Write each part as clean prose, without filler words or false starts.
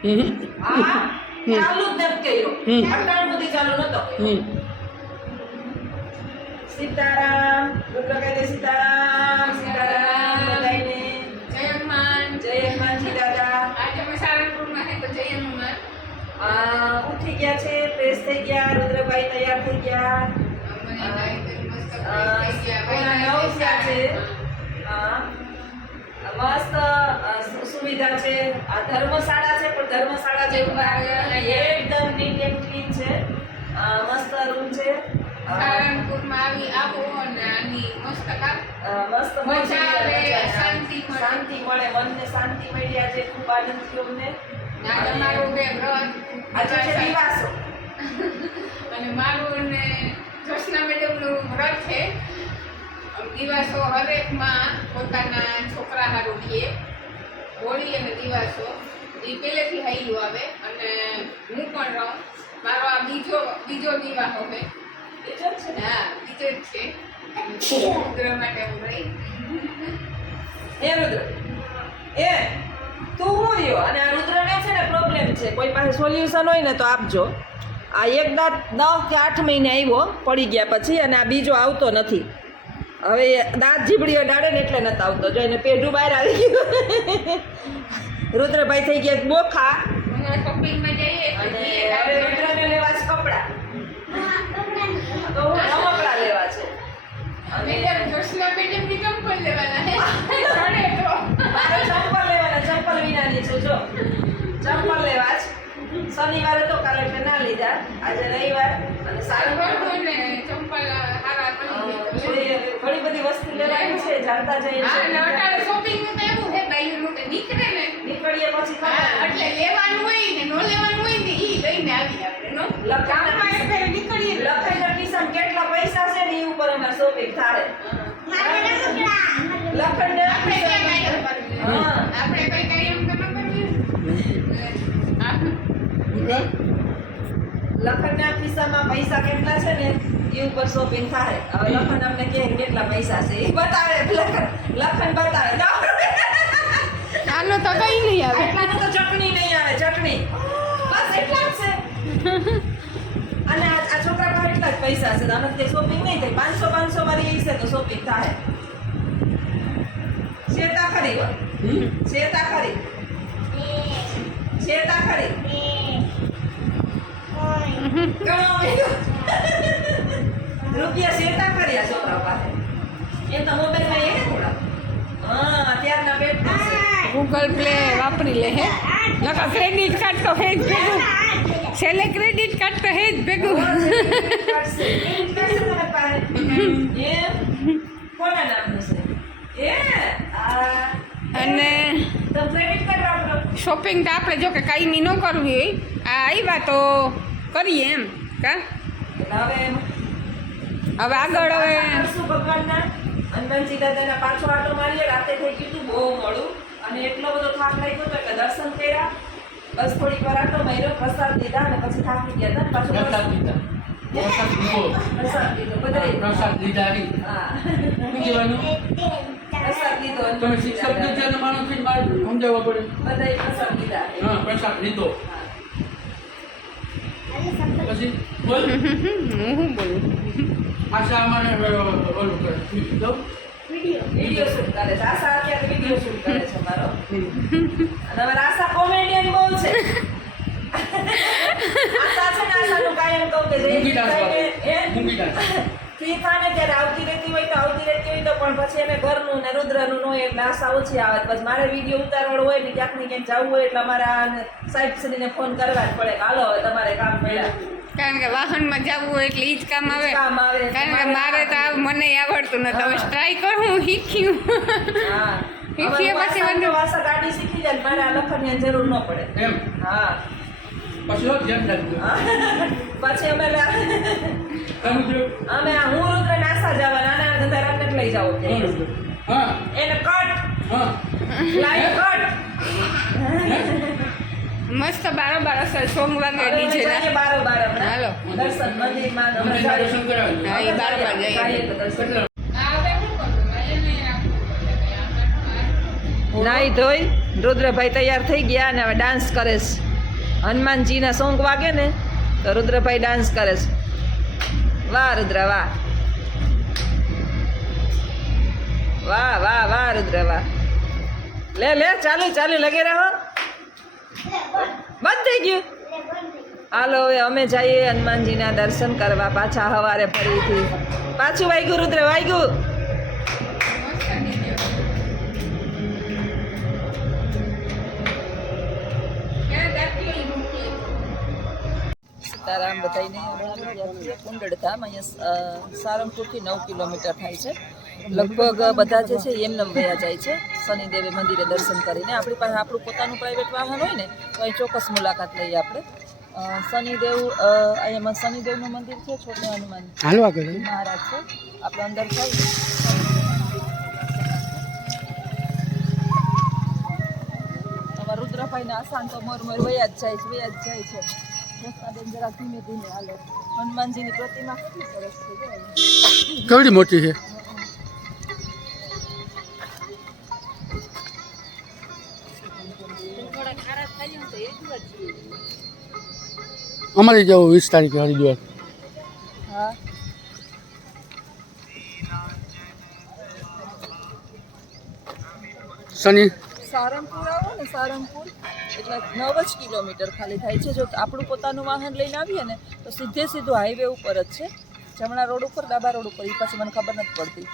ચાલુ જ નથી કર્યો, અટાણ સુધી ચાલુ નતો કર્યો. સીતારામ, રુદ્ર કહી દે સીતારામ, સીતારામ બધાયને. જય હનુમાન. જય હનુમાનજી દાદા. આજે અમે સારંગપુરમાં છે તો જય હનુમાન. ઉઠી ગયા છે, ફ્રેશ થઈ ગયા, રુદ્રભાઈ તૈયાર થઈ ગયા. મસ્ત સુવિધા છે. આ ધર્મશાળા છે પણ ધર્મશાળા જેવું એકદમ નીટ એન્ડ ક્લીન છે. મસ્ત રૂમ છે. સારંગપુરમાં આવી આવો અને આની મસ્ત મસ્ત મજા આવે, શાંતિ મળે. શાંતિ મળે, મનને શાંતિ મળી. આજે ખૂબ આનંદ થયો અમને. આજે મારું બે વ્રત આજે છે દિવાસો અને મારું અને જોશના મેડમનું વ્રત છે. દિવાસો હરેક માં પોતાના છોકરા હારું કહે. હોળી અને દિવાસો એ પહેલેથી હાઈલું આવે અને હું પણ રહું. મારો આ બીજો દિવાસો છે. બીજો જ છે ને? હા, બીજો જ છે. રુદ્ર માટે હું રહી. એ રુદ્ર એ તું હું રહ્યો અને આ રુદ્રને છે ને પ્રોબ્લેમ છે. કોઈ પાસે સોલ્યુશન હોય ને તો આપજો. આ એક દાંત 9 કે 8 મહિને આવ્યો પડી ગયા પછી, અને આ બીજો આવતો નથી. હવે દાંત જીબડીઓ ડાળે ને એટલે નથી આવતો. જો એને પેઢું બહાર આવી ગયું. રુદ્રભાઈ થઈ ગયા બોખા હમણાં શોપિંગમાં જઈએ અને હવે રુદ્રને લેવા છે કપડાં. તો હું રમકડા લેવા છે. મેડમ જોશના મેડમની ચંપલ લેવાના છે. ચડે તો મારે ચંપલ લેવાના, ચંપલ વિનાની છું. જો ચંપલ લેવા છે. શનિવારે તો કાલે એટલે ના લીધા, આજે રવિવાર અને સારું ને ચંપલ હારા પડી ઘણી બધી વસ્તુ લેવાની છે. જાણતા જઈએ હા, છીએ. અને અત્યારે શોપિંગનું તો એવું છે બાઈનું કે નીકળે ને નીકળીએ પછી હા, ખબર એટલે લેવાનું હોય ને નો લેવાનું હોય ને ઈ લઈને આવી આપણે નો લખાણના નીકળીએ લખાણના કિસ્સામાં કેટલા પૈસા છે ને એ ઉપર અમારે શોપિંગ થાય. લખાણના આપણે ક્યાં કાયમ કરવી હા. આપણે કઈ કાયમ તો ન કરવી લખનના કિસ્સામાં પૈસા કેટલા છે ને એ ઉપર શોપિંગ થાય. હવે લખન અમને કહે કે કેટલા પૈસા છે એ બતાવે. લખન બતાવે આનો તો કઈ નહીં આવે એટલાનું તો ચટણી નહીં આવે, ચટણી બસ એટલા જ છે. અને આ છોકરા પાસે એટલા જ પૈસા છે. આનો તે શોપિંગ નહીં થાય. 500 વાળી છે તો શોપિંગ થાય. શેતા ખરી હો, શેતા ખરી, શેતા ખરી. રૂપિયા શેતા કર્યા છોકરા પાસે. એમ તો મોબાઈલમાં એ થોડા અત્યારના પેટ ગૂગલ પ્લે વાપરી લે હે નકા ક્રેડિટ કાર્ડ તો હે જ ભેગું છેલ્લે ક્રેડિટ કાર્ડ તો હે જ ભેગું કોના નામનું છે એ અને તો ક્રેડિટ કાર્ડ વાપરો. શોપિંગ તો આપણે જો કે કાયમી ન કરવી હોય આ આવ્યા તો કરીએ એમ કા હવે આગળ હવે શું ભગવાનના હનુમાનજી દાદાના પાછો આટો મારીએ. રાતે થઈ ગયું હતું બહુ મોડું અને એટલો બધો થાક લાગ્યો હતો કે દર્શન કર્યા, બસ થોડીક વાર આટો માર્યો, પ્રસાદ લીધા અને પછી થાકી ગયા હતા. પાછું પ્રસાદ લીધો બધાય. પ્રસાદ લીધા નહીં. હા શું કહેવાનું? પ્રસાદ લીધો તમે શિક્ષક નથી માણસ થી મારે સમજાવવા પડે. બધાય પ્રસાદ લીધા. હા, પ્રસાદ લીધો પછી બોલ. હું બોલું આશા અમારે ઓલું કરે દઉં. વિડીયો શૂટ કરે છે. આશા અત્યારે વિડીયો શૂટ કરે છે મારો. અને હવે આશા કોમેડિયન બહુ છે. આશા છે ને, આશાનું કાયમ કહું કે મૂંગી ડાન્સ કરે. મૂંગી ડાન્સ. ફ્રી થાય ને ત્યારે આવતી રહેતી હોય તો પણ પછી એને ઘરનું ને રુદ્રનું નો એટલે આશા ઓછી આવે. પછી મારે વિડીયો ઉતારવાનો હોય ને ક્યાંક ને ક્યાંક જવું હોય એટલે અમારા સાહેબ શ્રીને ફોન કરવા જ પડે કે હાલો હવે તમારે કામ મળ્યા. કારણ કે વાહનમાં જવું હોય એટલે ઈ જ કામ આવે કામ આવે. કારણ કે મારે તો મને આવડતું નથી હવે ટ્રાય કરું હું શીખ્યું હા શીખીએ પછી વાંધો વાસા ગાડી શીખી જાય મારે આ લખનની જરૂર ન પડે. એમ હા પછી ધ્યાન રાખજો. પછી તમે જો અમે હું રુદ્ર નાસા જવા નાના ધંધા રાત લઈ જાવ હા એને કટ હા લાઈન કટ મસ્ત બારોબાર અસર સોંગ વાગે ડીજે ના બારોબાર હાલો દર્શન મંદિરમાં મંદિરમાં દર્શન કરાવી. હા એ બારોબાર જઈએ કેટલા નાઈ ધોઈ રુદ્રભાઈ તૈયાર થઈ ગયા અને હવે ડાન્સ કરે છે. હનુમાનજીના સોંગ વાગે ને તો રુદ્રભાઈ ડાન્સ કરે છે. વાહ રુદ્ર વાહ, વાહ વાહ વાહ રુદ્ર વાહ. લે લે ચાલુ ચાલુ લગે રહો. બંધ થઈ ગયું. હાલો હવે અમે જઈએ હનુમાનજીના દર્શન કરવા પાછા સવારે ફરીથી. પાછું વાગ્યું રુદ્ર વાગ્યું. ક્યાં દાખલો મૂકી સીતારામ બધાઈને કુંડળધામ અહીંયા સારંગપુરથી 9 કિલોમીટર થાય છે. લગભગ બધા જે છે એમને વયા જાય છે શનિદેવે મંદિરે દર્શન કરીને. આપણી પાસે આપણું પોતાનું પ્રાઇવેટ વાહન હોય ને તો અહીં ચોક્કસ મુલાકાત લઈએ આપણે. શનિદેવ અહીંયા શનિદેવનું મંદિર છે, છોટે હનુમાન મહારાજ છે. આપણે અંદર થઈ તમારા રુદ્રભાઈને આસાન તો મોર વયા જ જાય છે. રસ્તાબેન જરા ધીમે ધીમે હાલે. હનુમાનજીની પ્રતિમા કેટલી સરસ છે. કેવડી મોટી છે. થોડા ખારા થાય ને તો એટલું જ. અમારે જવું 20 તારીખે હરિદ્વાર. હા શનિ સારંગપુર આવો ને, સારંગપુર એટલે 9 જ કિલોમીટર ખાલી થાય છે. જો આપણું પોતાનું વાહન લઈને આવીએ ને તો સીધું હાઈવે ઉપર જ છે. જમણા રોડ ઉપર, ડાબા રોડ ઉપર, એ પછી મને ખબર નથી પડતી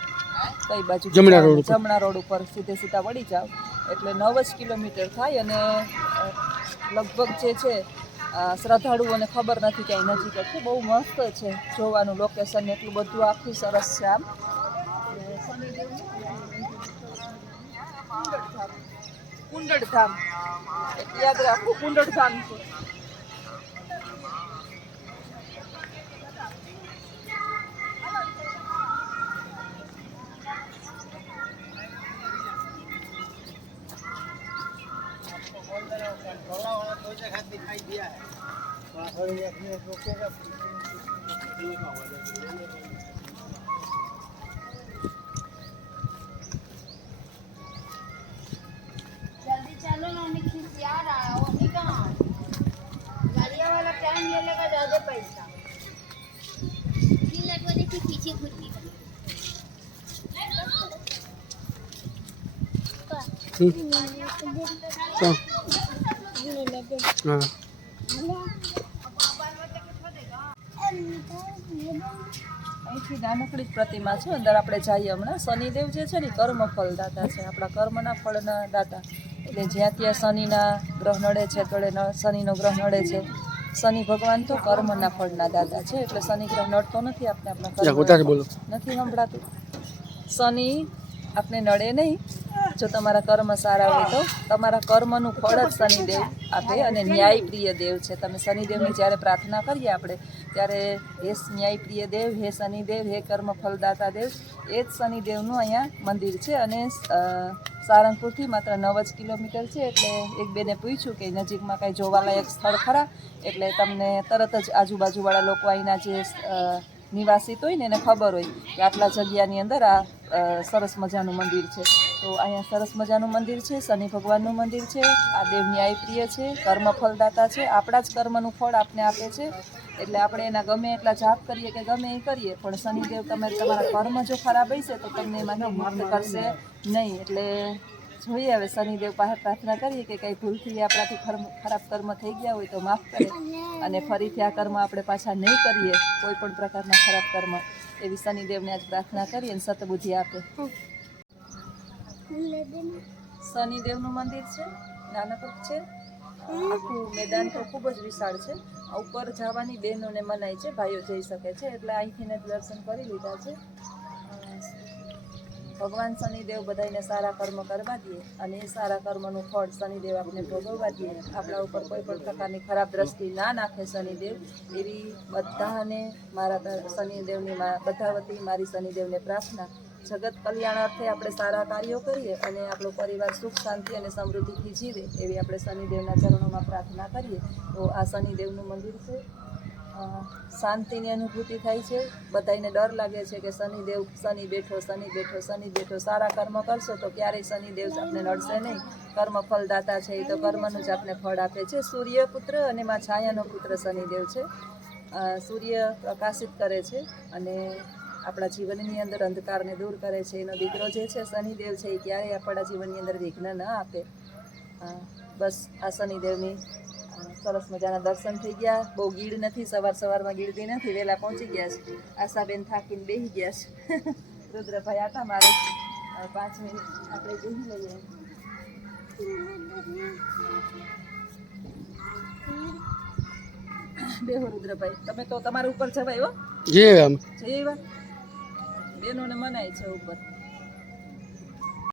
કઈ બાજુ. જમણા રોડ ઉપર સીધા વળી જાવ એટલે 9 જ કિલોમીટર થાય. અને લગભગ જે છે શ્રદ્ધાળુઓને ખબર નથી કે અહીં નજીક જ છે. બહુ મસ્ત છે જોવાનું લોકેશન, એટલું બધું આખું સરસ છે. આમ કુંડળધામ એટલે યાદ રાખવું, કુંડળધામ છે. जल्दी चलो ना, उन्हें खिसिया रहा है, वो नहीं कहाँ गाड़िया वाला टाइम ले लेगा ज्यादा पैसा। फिर लगवा देखिए पीछे घुटनी का હા અહીંથી નાનકડી જ પ્રતિમા છે. અંદર આપણે જઈએ હમણાં. શનિદેવ જે છે ને કર્મફળ દાતા છે, આપણા કર્મના ફળના દાતા. એટલે જ્યાં ત્યાં શનિના ગ્રહ નડે છે, શનિનો ગ્રહ નડે છે. શનિ ભગવાન તો કર્મના ફળના દાતા છે. એટલે શનિ ગ્રહ નડતો નથી આપણે, આપણા કર્મ નથી સંભળાતું. શનિ આપણે નડે નહીં. જો તમારા કર્મ સારા હોય તો તમારા કર્મનું ફળ જ શનિદેવ આપે. અને ન્યાયપ્રિય દેવ છે. તમે શનિદેવની જ્યારે પ્રાર્થના કરીએ આપણે ત્યારે હે ન્યાયપ્રિય દેવ, હે શનિદેવ, હે કર્મ ફલદાતા દેવ, એ જ શનિદેવનું અહીંયા મંદિર છે. અને સારંગપુરથી માત્ર 9 જ કિલોમીટર છે. એટલે એક બેને પૂછ્યું કે નજીકમાં કાંઈ જોવાલાયક સ્થળ ખરા? એટલે તમને તરત જ આજુબાજુવાળા લોકો અહીંના જે નિવાસિત હોય ને એને ખબર હોય કે આટલા જગ્યાની અંદર આ સરસ મજાનું મંદિર છે. તો અહીંયા સરસ મજાનું મંદિર છે, શનિ ભગવાનનું મંદિર છે. આ દેવ ન્યાયપ્રિય છે, કર્મ ફલદાતા છે. આપણા જ કર્મનું ફળ આપને આપે છે. એટલે આપણે એના ગમે એટલા જાપ કરીએ કે ગમે એ કરીએ, પણ શનિદેવ તમારા કર્મ જો ખરાબ હશે તો તમને એમાંથી મુક્ત કરશે નહીં. એટલે જોઈએ હવે શનિદેવ પાસે પ્રાર્થના કરીએ કે કંઈ ભૂલથી આપણાથી ખરાબ કર્મ થઈ ગયા હોય તો માફ કરે, અને ફરીથી આ કર્મ આપણે પાછા નહીં કરીએ, કોઈ પણ પ્રકારના ખરાબ કર્મ. એવી શનિદેવને આજ પ્રાર્થના કરીએ અને સતબુદ્ધિ આપે. શનિદેવનું મંદિર છે, નાનકડું છે. આખું મેદાન તો ખૂબ જ વિશાળ છે. ઉપર જવાની બહેનોને મનાય છે, ભાઈઓ જઈ શકે છે. એટલે અહીંથી જ દર્શન કરી લીધા છે. ભગવાન શનિદેવ બધાને સારા કર્મ કરવા દે અને એ સારા કર્મનું ફળ શનિદેવ આપણે ભોગવવા દે. આપણા ઉપર કોઈ પણ પ્રકારની ખરાબ દ્રષ્ટિ ના નાખે શનિદેવ, એવી બધાને મારા શનિદેવની બધા વતી મારી શનિદેવને પ્રાર્થના. જગત કલ્યાણાર્થે આપણે સારા કાર્યો કરીએ અને આપણો પરિવાર સુખ શાંતિ અને સમૃદ્ધિથી જીવે એવી આપણે શનિદેવના ચરણોમાં પ્રાર્થના કરીએ. તો આ શનિદેવનું મંદિર છે. શાંતિની અનુભૂતિ થાય છે. બધાને ડર લાગે છે કે શનિદેવ શનિ બેઠો શનિ બેઠો શનિ બેઠો. સારા કર્મ કરશો તો ક્યારેય શનિદેવ આપને નડશે નહીં. કર્મ ફલદાતા છે એ તો કર્મનું જ આપને ફળ આપે છે. સૂર્યપુત્ર અને માં છાયાનો પુત્ર શનિદેવ છે. સૂર્ય પ્રકાશિત કરે છે અને આપણા જીવનની અંદર અંધકારને દૂર કરે છે. એનો દીકરો જે છે શનિદેવ છે એ ક્યારેય આપણા જીવનની અંદર વિઘ્ન ન આપે. બસ આ શનિદેવની સરસ મજાના દર્શન થઈ ગયા. બહુ ગીડ નથી, સવારમાં ગીડતી નથી, વહેલા પહોંચી ગયા છે. આશાબેન થાકીને બેસી ગયા છે. રુદ્રભાઈ આટા મારે છે. 5 મિનિટ આપણે બેસી લઈએ. બેહો રુદ્રભાઈ, તમે તો તમારા ઉપર જવાય હો. જે આમ જઈ બેનોને મનાય છે ઉપર.